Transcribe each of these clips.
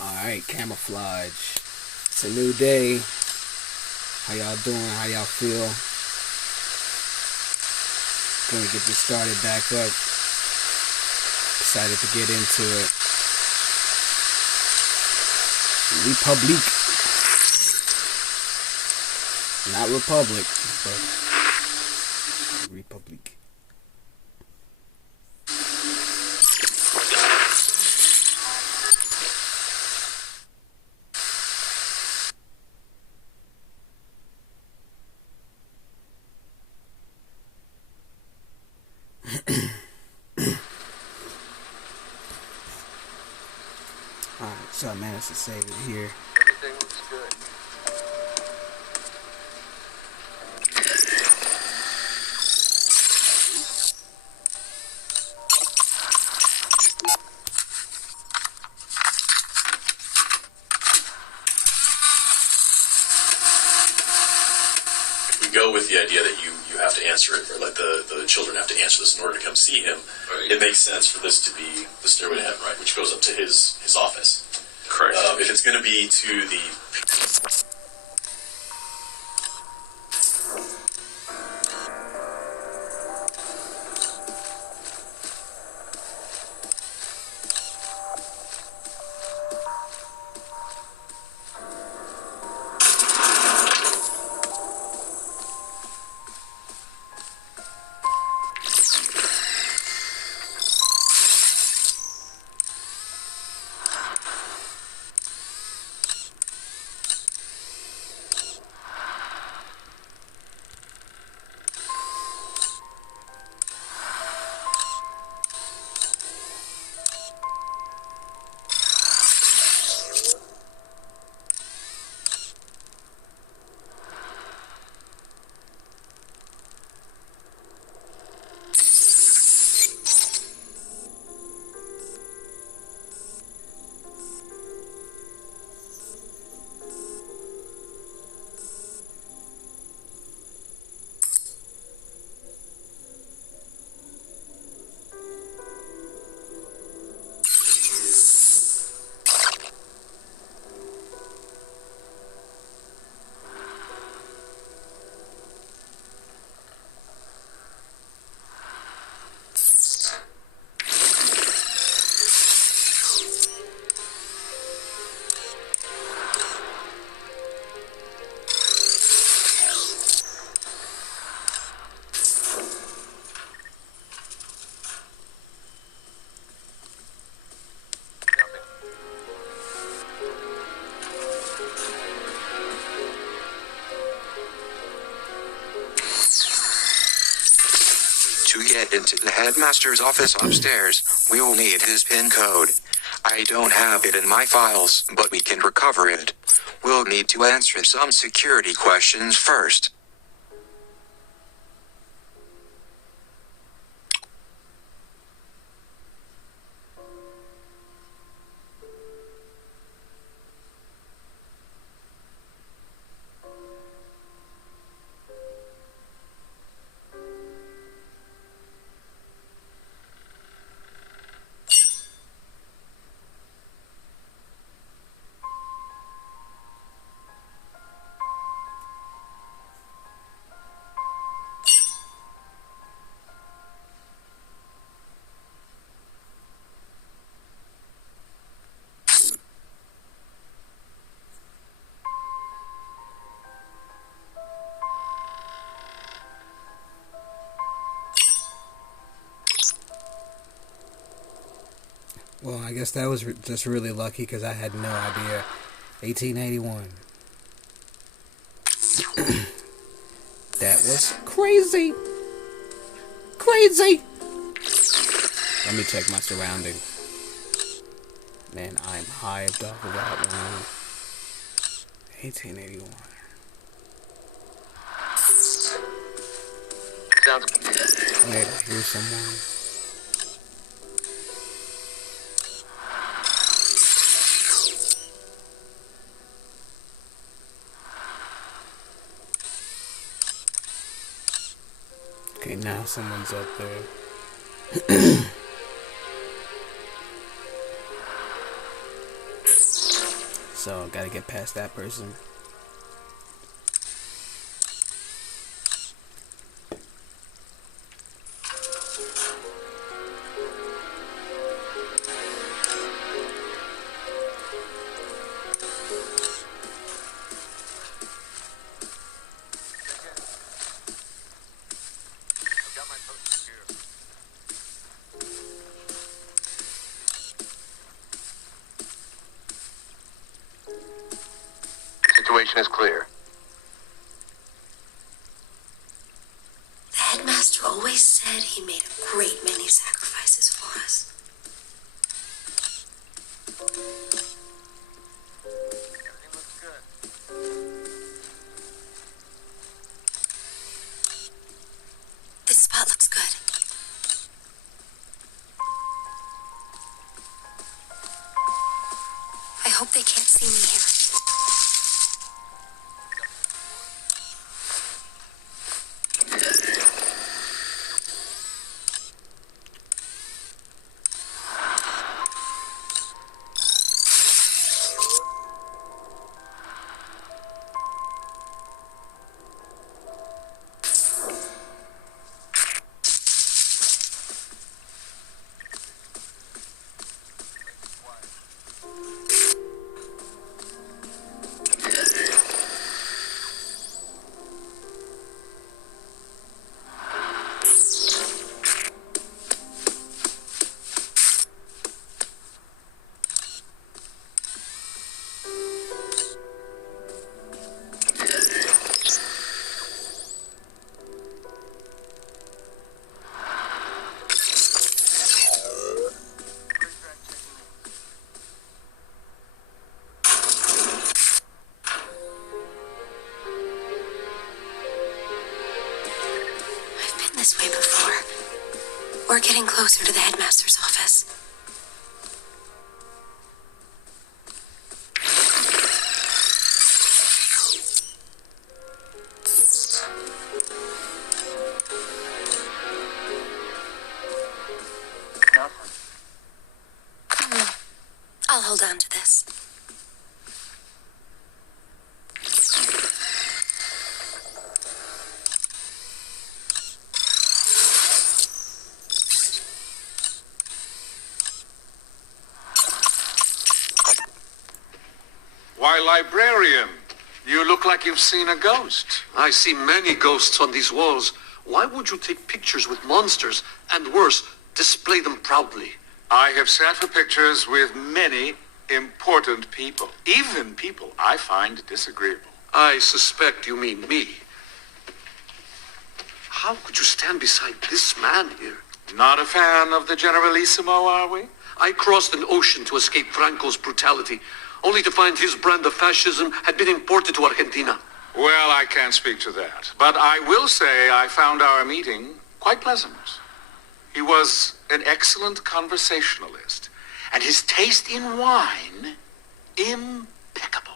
Alright, camouflage. It's a new day. How y'all doing? How y'all feel? Gonna get this started back up. Excited to get into it. Republique. Not Republic, but Republique. Alright, so I managed to save it here. Everything looks good. If we go with the idea that you have to answer it, or like the children have to answer this in order to come see him, right. It makes sense for this to be the stairway to heaven, right, which goes up to his office. Correct. If it's going to be to the... To get into the headmaster's office upstairs, we will need his PIN code. I don't have it in my files, but we can recover it. We'll need to answer some security questions first. Well, I guess that was just really lucky because I had no idea. 1881. That was crazy. Crazy. Let me check my surroundings. Man, I'm hyped off of that one. 1881. Wait, I hear someone. Okay, now someone's up there. So gotta get past that person. Situation is clear. The headmaster always said he made a great many sacrifices for us. Everything looks good. This spot looks good. I hope they can't see me here. This way before. We're getting closer to the headmaster's office. I'll hold on to this. Why, librarian, you look like you've seen a ghost. I see many ghosts on these walls. Why would you take pictures with monsters, and worse, display them proudly? I have sat for pictures with many important people, even people I find disagreeable. I suspect you mean me. How could you stand beside this man here? Not a fan of the Generalissimo, are we? I crossed an ocean to escape Franco's brutality, only to find his brand of fascism had been imported to Argentina. Well, I can't speak to that, but I will say I found our meeting quite pleasant. He was an excellent conversationalist, and his taste in wine, impeccable.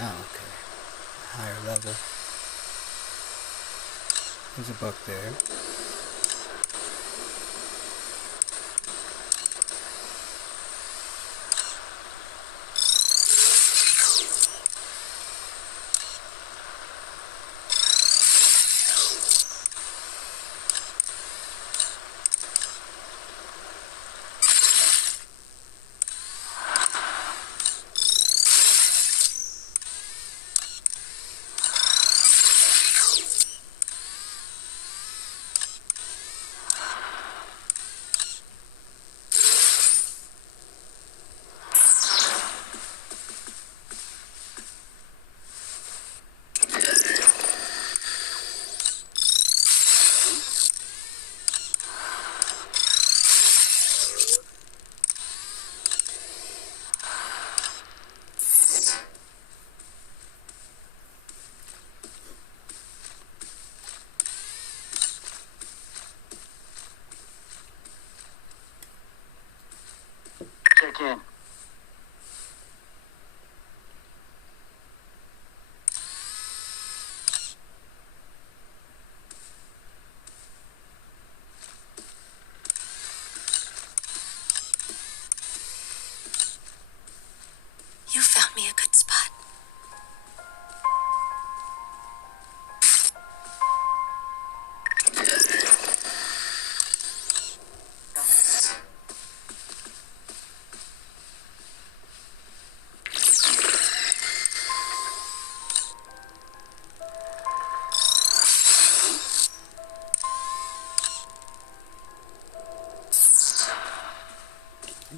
Oh, okay. Higher level. There's a book there.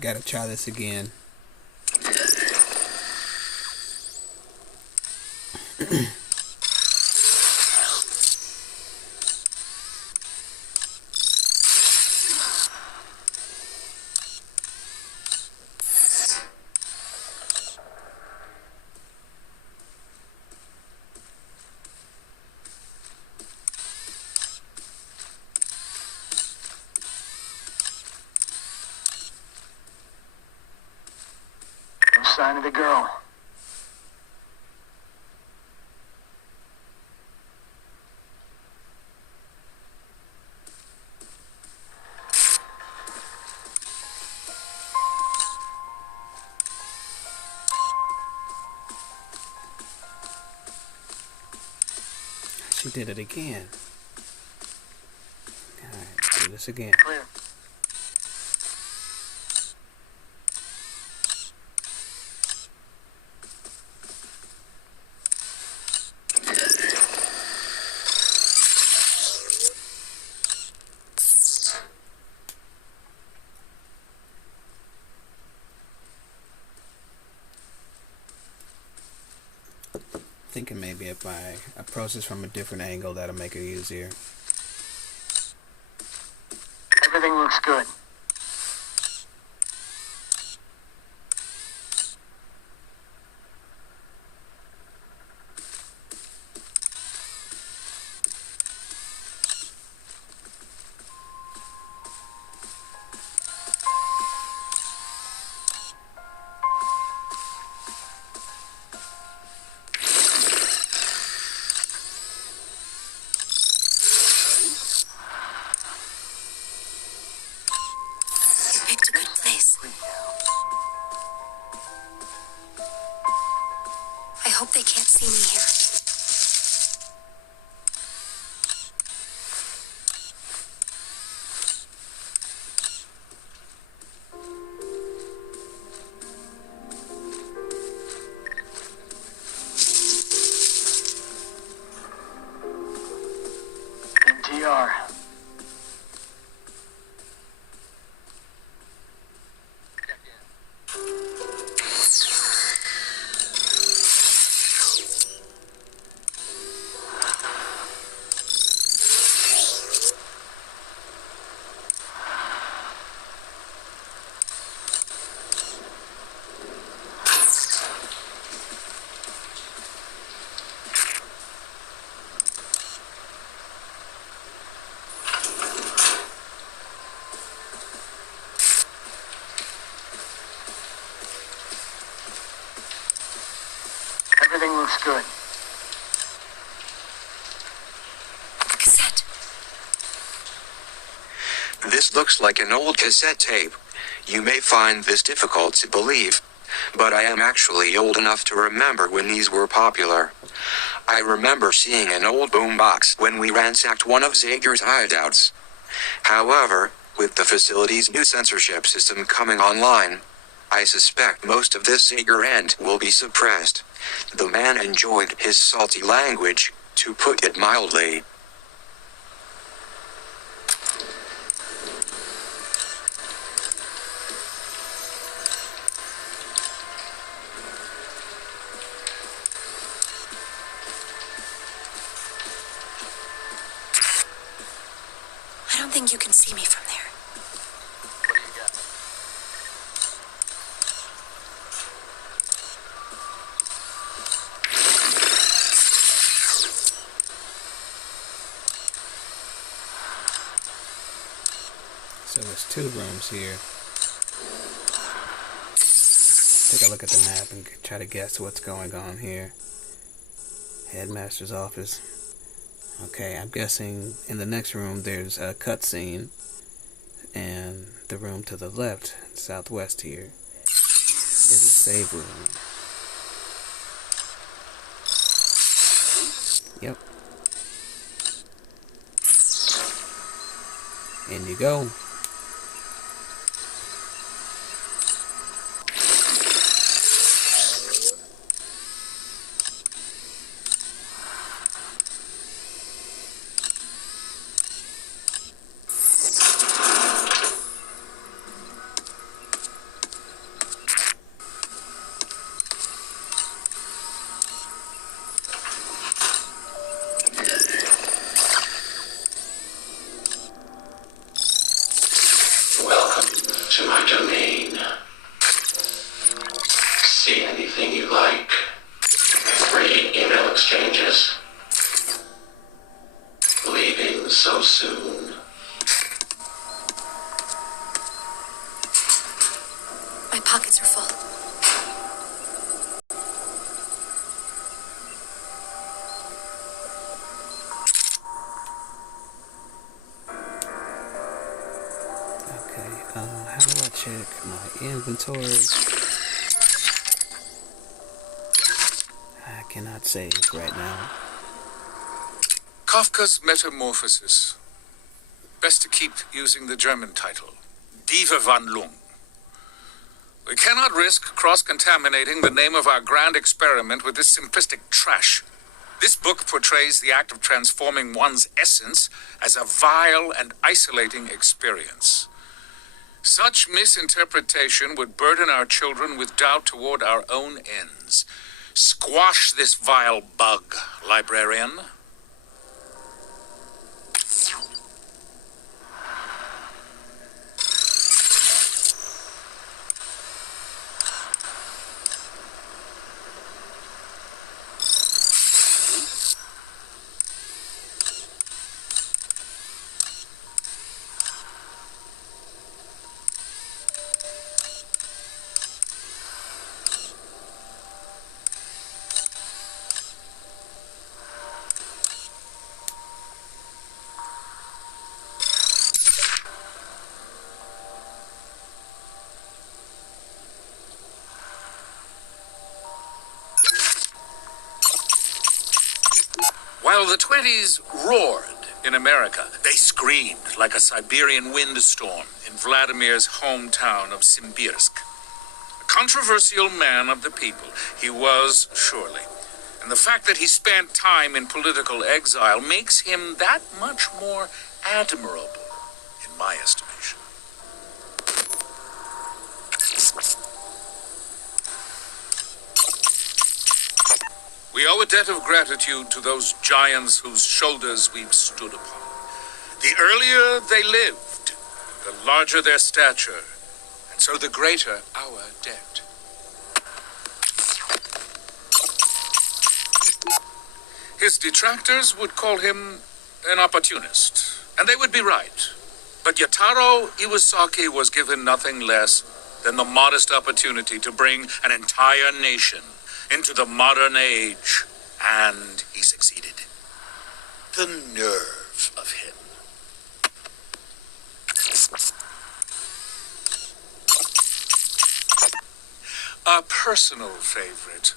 Gotta try this again. No sign of the girl. She did it again. Alright, do this again. Clear. Thinking maybe if I approach this from a different angle, that'll make it easier. Everything looks good. Picked a good place. I hope they can't see me here. NTR. Everything looks good. The cassette. This looks like an old cassette tape. You may find this difficult to believe, but I am actually old enough to remember when these were popular. I remember seeing an old boombox when we ransacked one of Zager's hideouts. However, with the facility's new censorship system coming online, I suspect most of this Zager end will be suppressed. The man enjoyed his salty language, to put it mildly. I don't think you can see me from there. What do you got? So there's two rooms here. Take a look at the map and try to guess what's going on here. Headmaster's office. Okay, I'm guessing in the next room there's a cutscene, and the room to the left, southwest here, is a save room. Yep. In you go. so soon. My pockets are full. Okay, how do I check my inventory? I cannot save right now. Kafka's Metamorphosis. Best to keep using the German title, Die Verwandlung. We cannot risk cross-contaminating the name of our grand experiment with this simplistic trash. This book portrays the act of transforming one's essence as a vile and isolating experience. Such misinterpretation would burden our children with doubt toward our own ends. Squash this vile bug, librarian. While the 20s roared in America, they screamed like a Siberian windstorm in Vladimir's hometown of Simbirsk. A controversial man of the people, he was surely. And the fact that he spent time in political exile makes him that much more admirable, in my estimation. We owe a debt of gratitude to those giants whose shoulders we've stood upon. The earlier they lived, the larger their stature, and so the greater our debt. His detractors would call him an opportunist, and they would be right. But Yataro Iwasaki was given nothing less than the modest opportunity to bring an entire nation into the modern age, and he succeeded. The nerve of him. A personal favorite.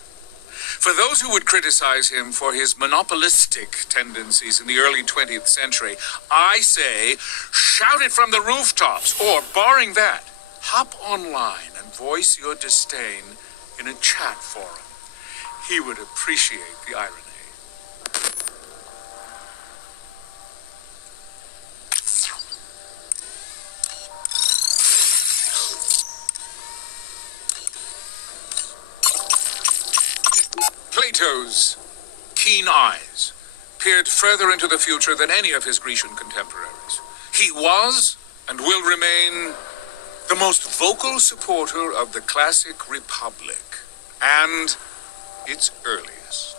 For those who would criticize him for his monopolistic tendencies in the early 20th century, I say, shout it from the rooftops, or, barring that, hop online and voice your disdain in a chat forum. He would appreciate the irony. Plato's keen eyes peered further into the future than any of his Grecian contemporaries. He was, and will remain, the most vocal supporter of the classic Republic, and its earliest.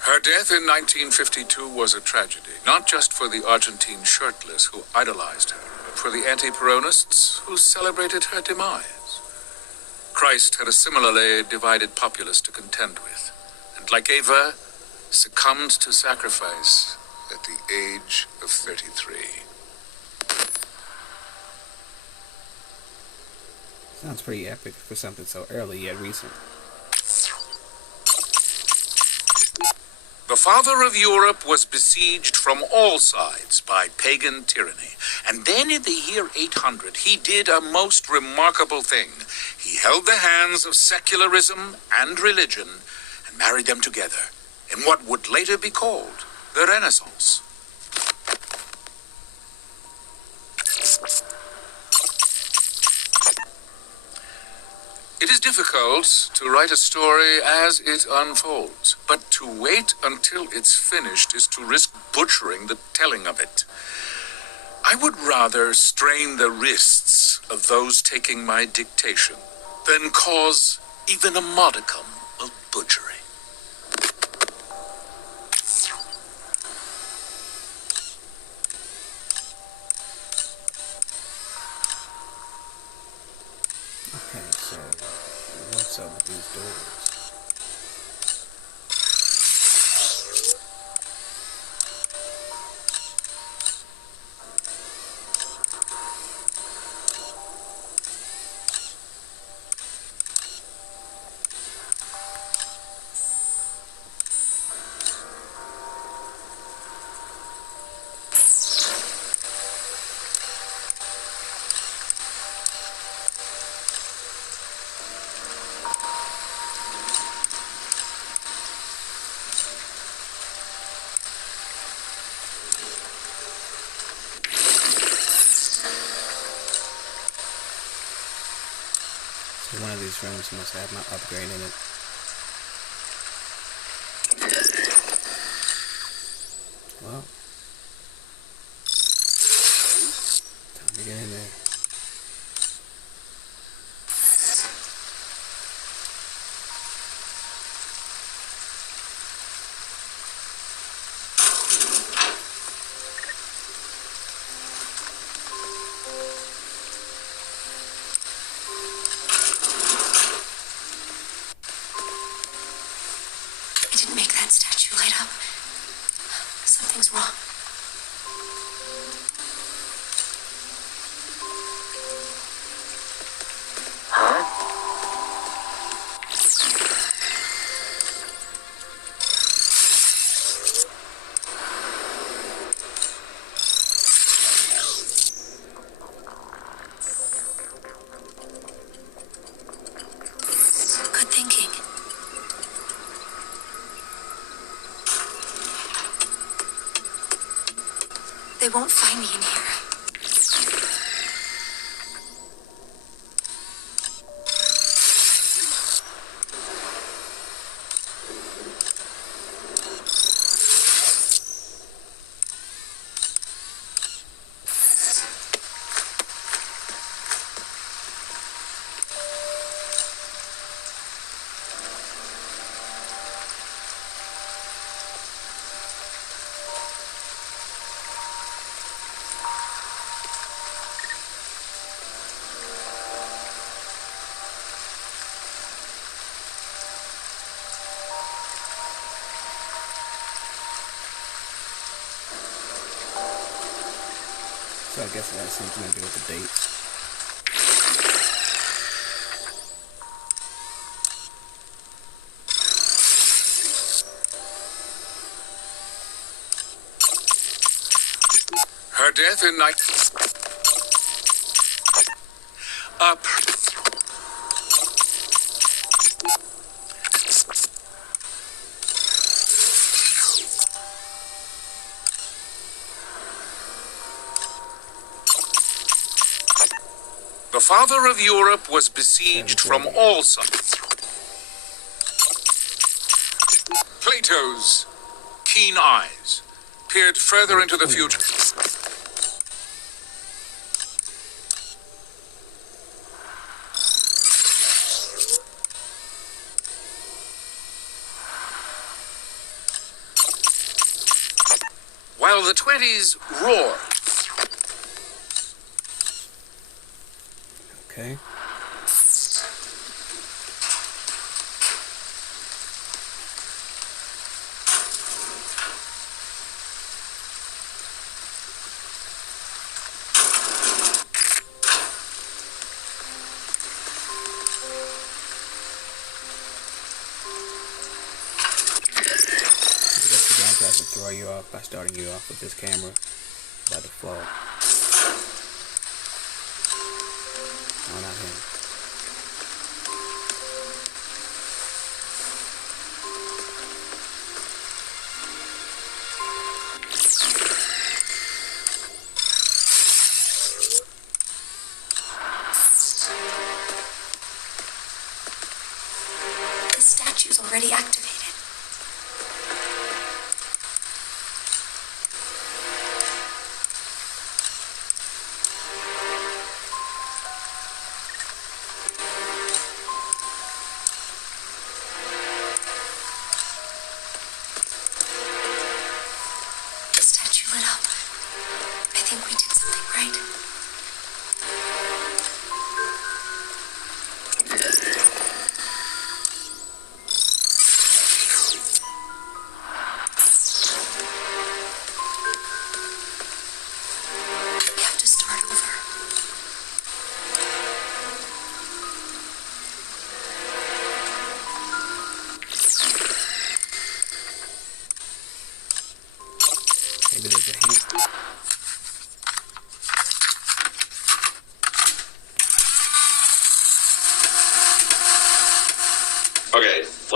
Her death in 1952 was a tragedy, not just for the Argentine shirtless who idolized her, but for the anti-Peronists who celebrated her demise. Christ had a similarly divided populace to contend with, and like Eva, succumbed to sacrifice at the age of 33. Sounds pretty epic for something so early yet recent. The father of Europe was besieged from all sides by pagan tyranny. And then in the year 800, he did a most remarkable thing. He held the hands of secularism and religion and married them together in what would later be called the Renaissance. It is difficult to write a story as it unfolds, but to wait until it's finished is to risk butchering the telling of it. I would rather strain the wrists of those taking my dictation than cause even a modicum doors. So one of these rooms must have my upgrade in it. Well, time to get in there. I didn't make that statue light up. Something's wrong. Good thinking. They won't find me in here. So I guess it has something to do with the dates. Her death in night. Up. The father of Europe was besieged from all sides. Plato's keen eyes peered further into the future. While the 20s roared. Okay. To throw you off by starting you off with this camera by default. No, not him. The statue's already activated.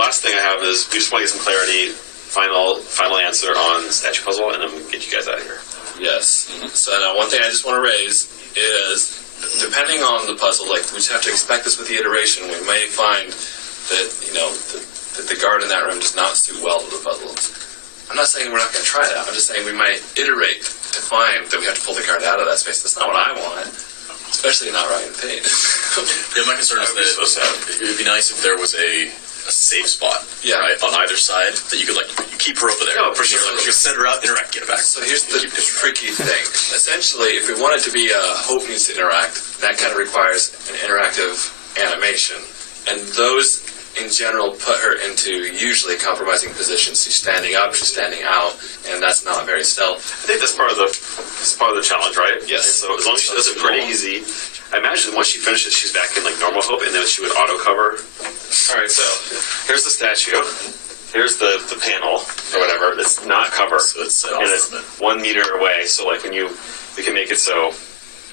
last thing I have is we just want to get some clarity, final answer on the statue puzzle, and then we'll get you guys out of here. Yes. So now one thing I just want to raise is, depending on the puzzle, like we just have to expect this with the iteration. We may find that, that the guard in that room does not suit well to the puzzles. I'm not saying we're not going to try it out. I'm just saying we might iterate to find that we have to pull the guard out of that space. That's not what I want. Especially not Ryan Payne. Yeah, my concern is that it would be nice if there was a safe spot, right, on either side that you could you keep her over there. No, for sure. You set her up, interact, get her back. So here's the tricky thing. Essentially, if we want it to be a hope needs to interact, that kind of requires an interactive animation, and those in general put her into usually compromising positions. She's standing up, she's standing out, and that's not very stealth. I think that's part of the challenge, right? Yes. And so as long as she does it pretty easy, I imagine once she finishes, she's back in normal hope, and then she would auto cover. All right, so here's the statue. Here's the panel or whatever. It's not covered, so it's 1 meter away. So we can make it so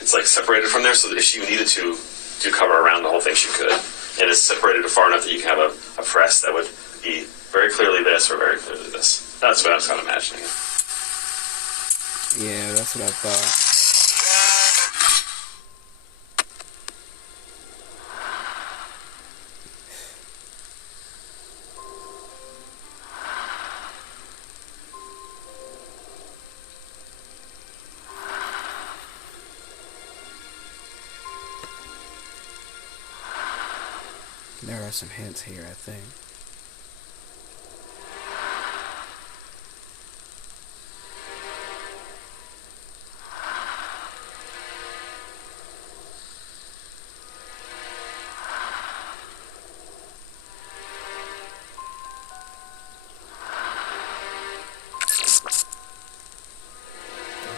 it's separated from there, so that if she needed to do cover around the whole thing, she could. And it's separated far enough that you can have a press that would be very clearly this or very clearly this. That's what I was kind of imagining. Yeah, that's what I thought. There are some hints here, I think.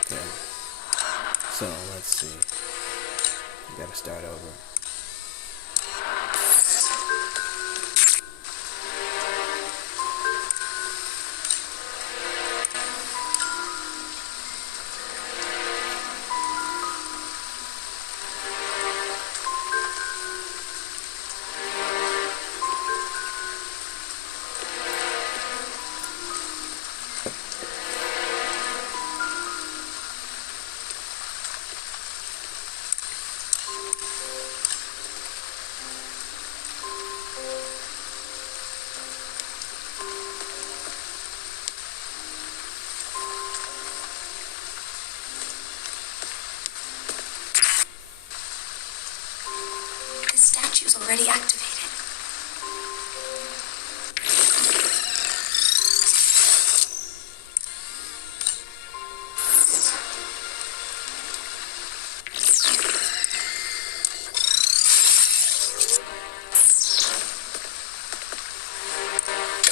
Okay. So, let's see. We gotta start over. Already activated.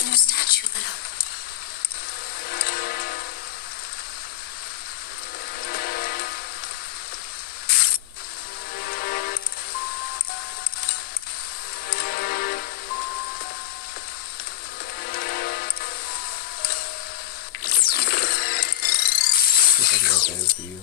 A new statue lit up. View.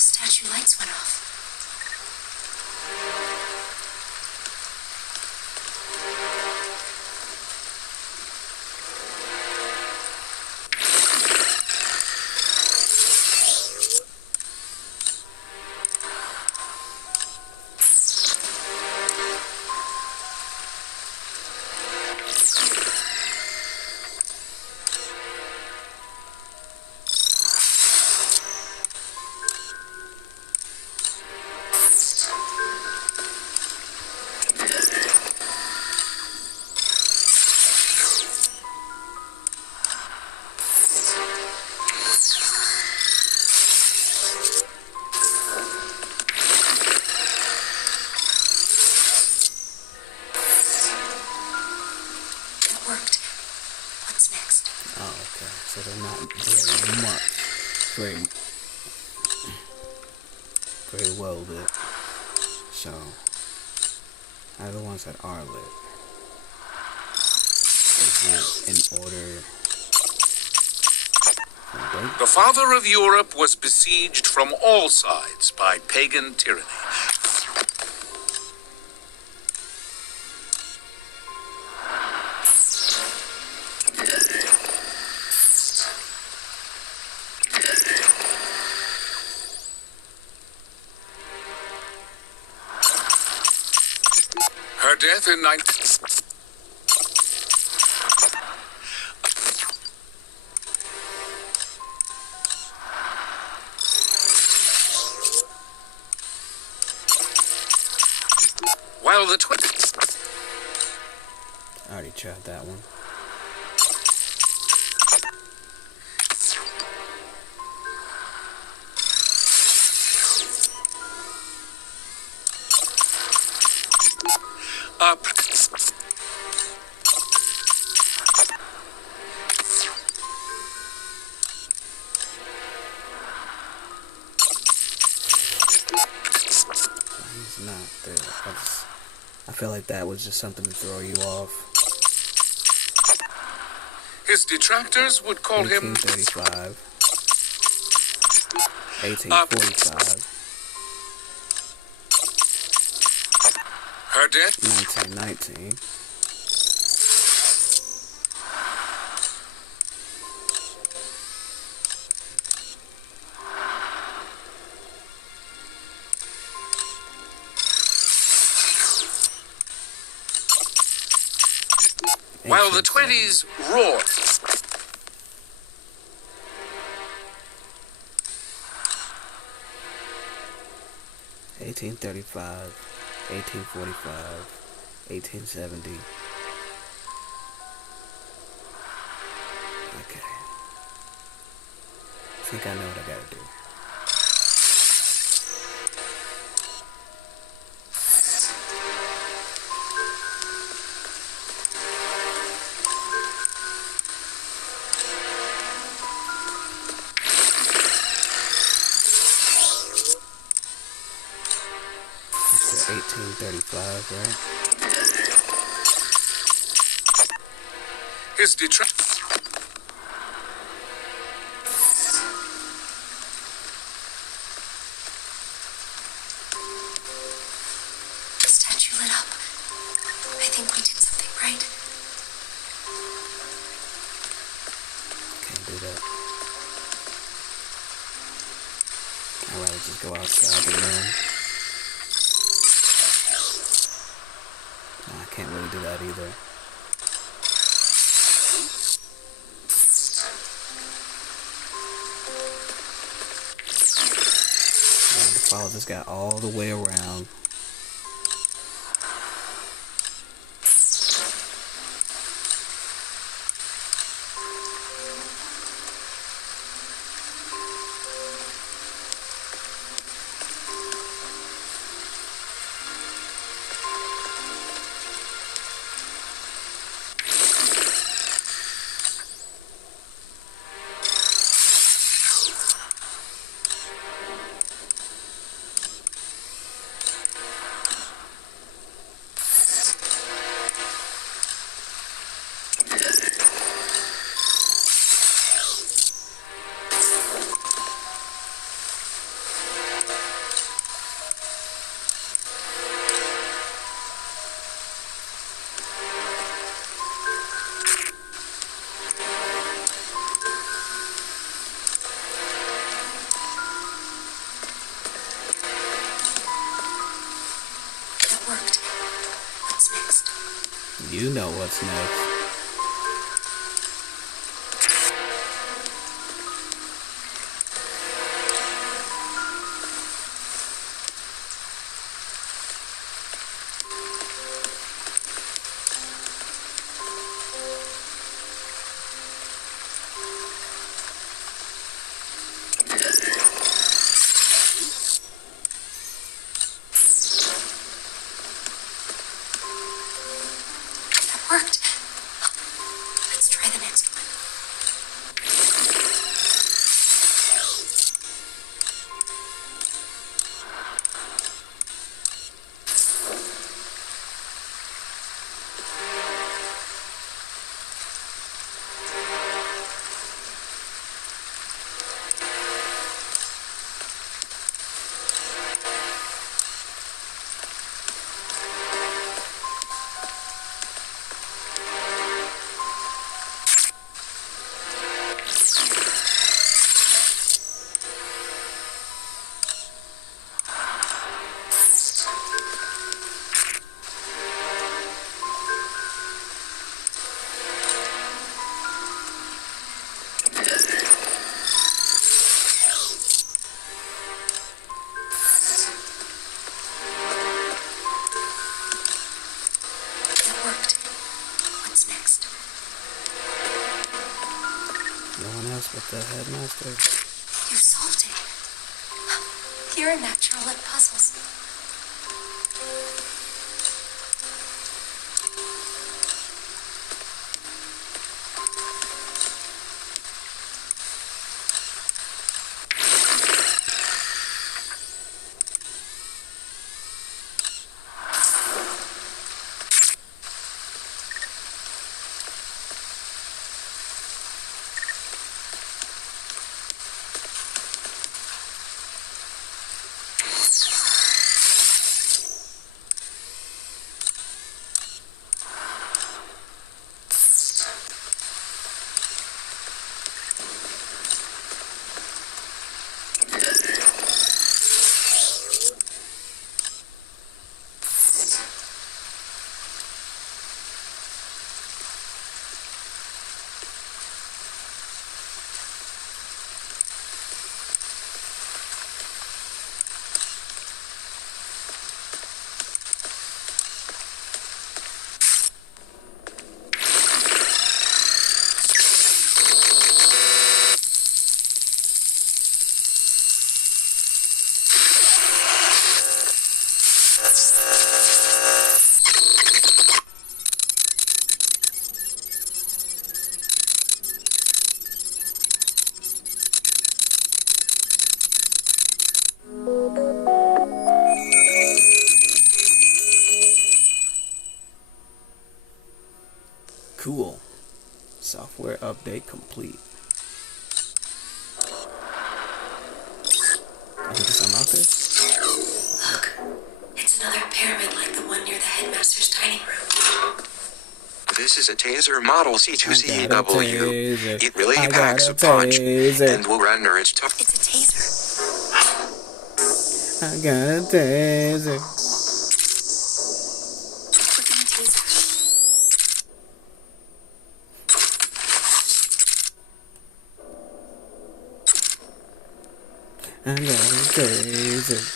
Statue lights went off. So they're not very much, very well lit. So, are the ones that are lit? Is it in order? The father of Europe was besieged from all sides by pagan tyranny. Her death in 19... While the I already tried that one. He's not there. I feel like that was just something to throw you off. His detractors would call him 1835. 1845. Her death 1919. while the 20s roared. 1835, 1845, 1870. Okay. I think I know what I gotta do. It's 1835, right? His detract. The statue lit up. I think we did something right. Can't do that. I'd rather just go outside the room. No, I can't really do that either. Follow this guy all the way around. You know what's next. Worked. No one else but the headmaster. You solved it. You're a natural at puzzles. Cool. Software update complete. I think it's unlocked this. Look, it's another pyramid like the one near the headmaster's dining room. This is a taser model C2CW. I got a taser. It really I packs got a a punch taser. and will render its tough. It's a taser. I got a taser. Click on the taser. I got a taser.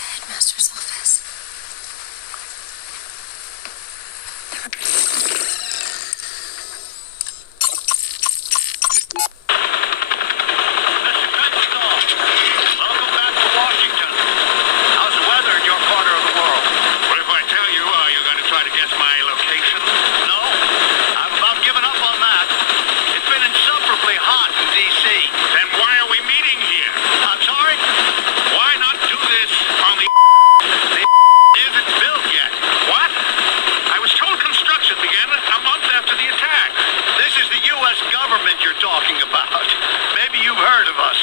Headmaster's office. Welcome back to Washington. How's the weather in your corner of the world? What if I tell you, you're going to try to guess my location? No? I've about given up on that. It's been insufferably hot in D.C. Then why are we meeting here? I'm sorry? Why not do this on the isn't built yet? What? I was told construction began a month after the attack. This is the U.S. government you're talking about. Maybe you've heard of us.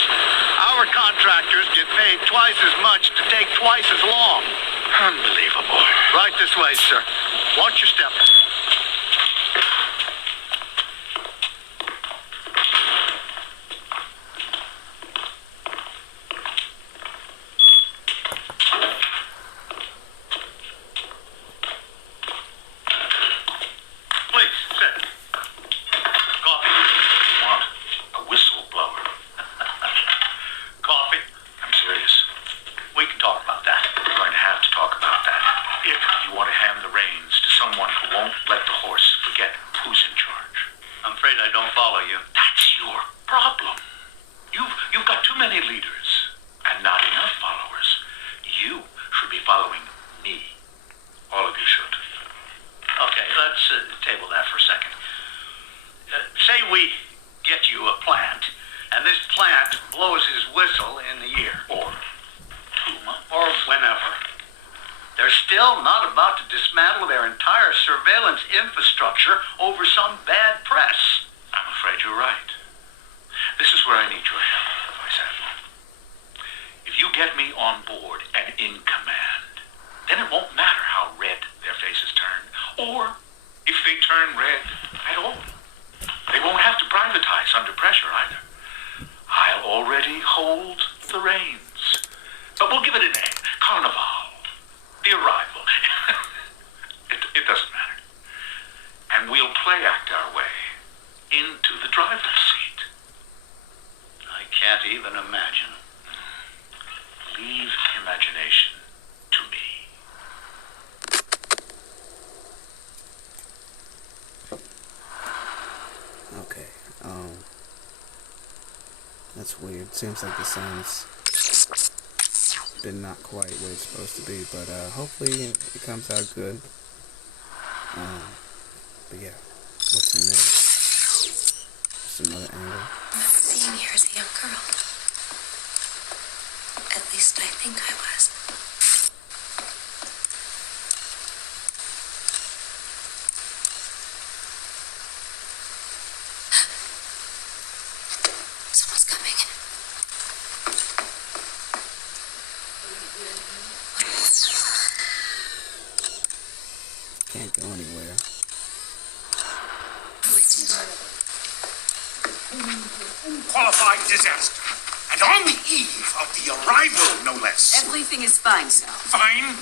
Our contractors get paid twice as much to take twice as long. Unbelievable. Right this way, sir. Watch your step. Please, sit. Coffee. Want a whistleblower. Coffee? I'm serious. We can talk about that. We're going to have to talk about that. If you want to hand the reins to someone who won't let the horse forget who's in charge. I'm afraid I don't follow you. That's your problem. You've got too many leaders and not enough followers. You should be following me. All of you should. Okay, let's table that for a second. Say we get you a plant, and this plant blows his whistle in a year, or 2 months, or whenever. They're still not about to dismantle their entire surveillance infrastructure over some bad press. I'm afraid you're right. This is where I need your help, Vice Admiral. If you get me on board and in command, then it won't matter how red their faces in red at all. They won't have to privatize under pressure either. I'll already hold the reins. But we'll give it a name. Carnival. The Arrival. It doesn't matter. And we'll play act our way into the driver's seat. I can't even imagine. Leave imagination to me. Okay, that's weird. Seems like the sound's been not quite what it's supposed to be, but hopefully it comes out good. But yeah, what's in there? Just another angle. I remember being here as a young girl. At least I think I was. Someone's coming. Can't go anywhere. Unqualified disaster. And on the eve of the arrival, no less. Everything is fine, sir. Fine.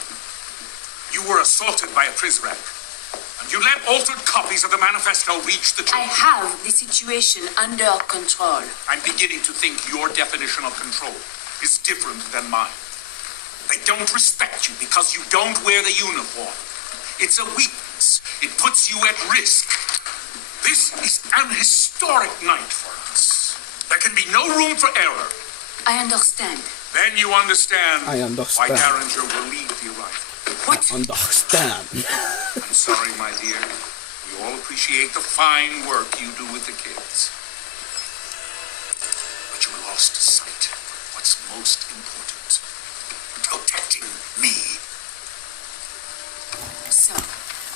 You were assaulted by a Prizrak. And you let altered copies of the manifesto reach the I truth. have the situation under control. I'm beginning to think your definition of control is different than mine. They don't respect you because you don't wear the uniform. It's a weakness. It puts you at risk. This is an historic night for us. There can be no room for error. I understand. Then you understand, I understand. why Derringer will lead the arrival. What? Understand. I'm sorry, my dear. We all appreciate the fine work you do with the kids. But you lost sight of what's most important. Protecting me. So,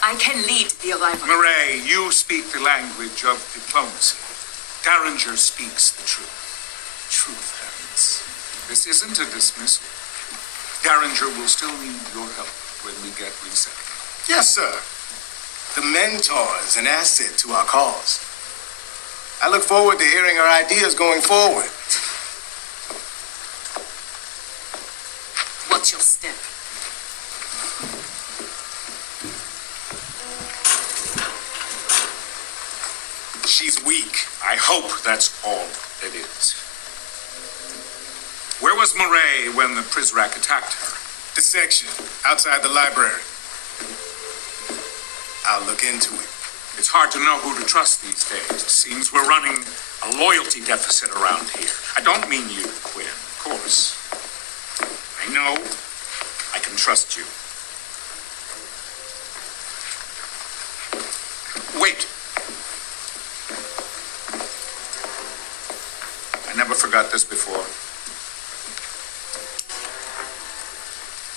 I can lead the arrival. Murray, you speak the language of diplomacy. Derringer speaks the truth. Truth, heavens. This isn't a dismissal. Derringer will still need your help when we get reset. Yes, sir. The mentor is an asset to our cause. I look forward to hearing her ideas going forward. Watch your step. She's weak. I hope that's all it is. Where was Murray when the Prizrak attacked her? The section, outside the library. I'll look into it. It's hard to know who to trust these days. It seems we're running a loyalty deficit around here. I don't mean you, Quinn, of course. I know I can trust you. Wait. I never forgot this before.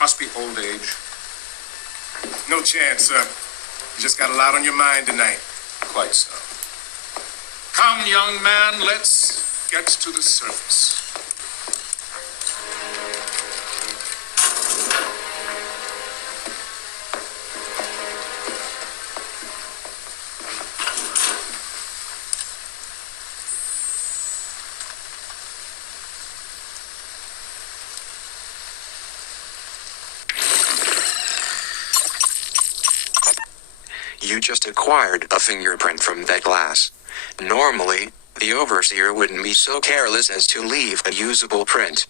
Must be old age. No chance, sir. You just got a lot on your mind tonight. Quite so. Come, young man, let's get to the surface. You just acquired a fingerprint from that glass. Normally, the overseer wouldn't be so careless as to leave a usable print.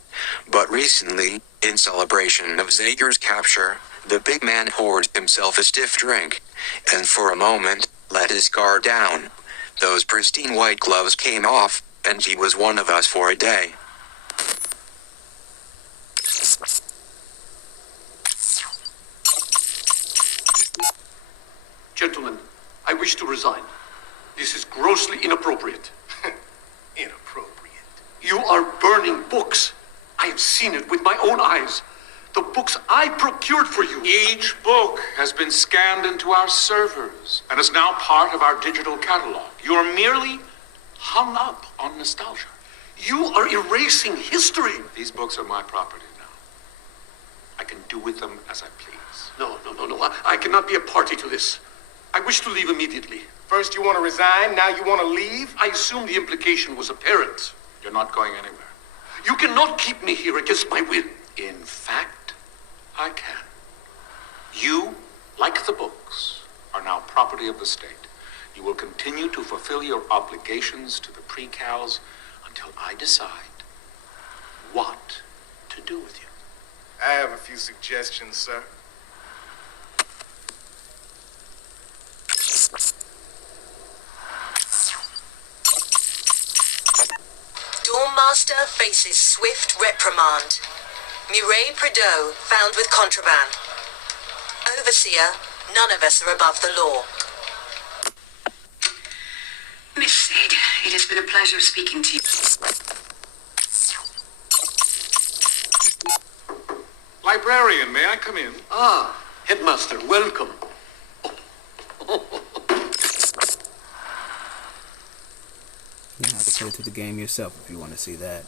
But recently, in celebration of Zager's capture, the big man poured himself a stiff drink, and for a moment, let his guard down. Those pristine white gloves came off, and he was one of us for a day. Gentlemen, I wish to resign. This is grossly inappropriate. Inappropriate. You are burning books. I have seen it with my own eyes. The books I procured for you. Each book has been scanned into our servers and is now part of our digital catalog. You're merely hung up on nostalgia. You are erasing history. These books are my property now. I can do with them as I please. No. I cannot be a party to this. I wish to leave immediately. First you want to resign, now you want to leave? I assume the implication was apparent. You're not going anywhere. You cannot keep me here against my will. In fact, I can. You, like the books, are now property of the state. You will continue to fulfill your obligations to the pre-cals until I decide what to do with you. I have a few suggestions, sir. Master faces swift reprimand. Pt.2 found with contraband. Overseer, none of us are above the law. Miss Sade, it has been a pleasure speaking to you. Librarian, may I come in? Ah, Headmaster, welcome. You have to play through the game yourself if you want to see that.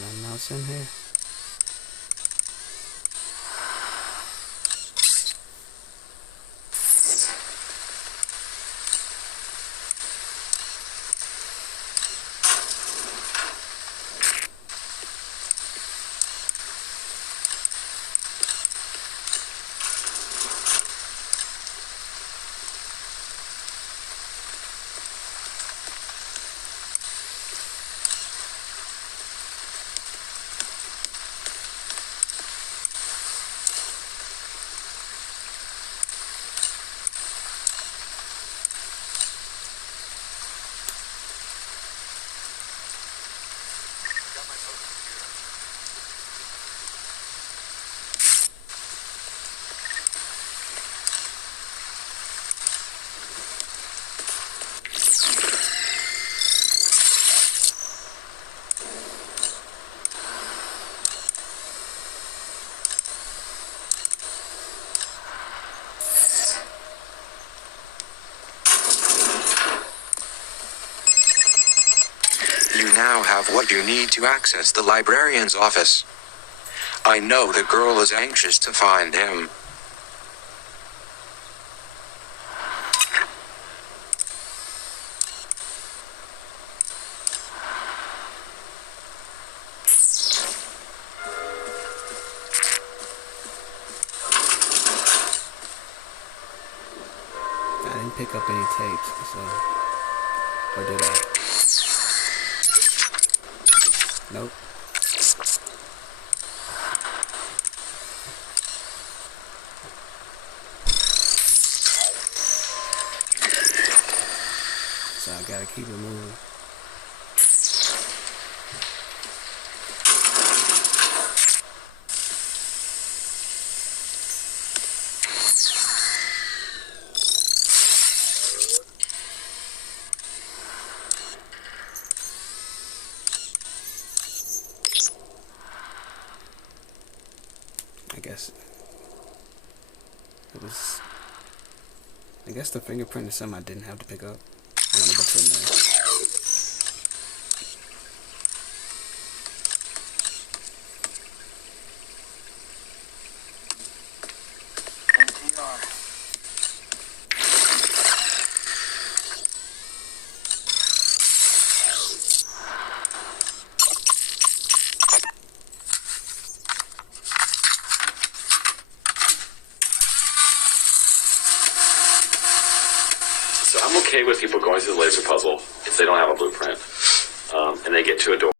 Nothing else in here? You now have what you need to access the librarian's office. I know the girl is anxious to find him. I didn't pick up any tapes, so... Or did I? Nope. So I gotta keep it moving. I guess the fingerprint is something I didn't have to pick up. I don't know what's in there. So I'm okay with people going through the laser puzzle if they don't have a blueprint, and they get to a door.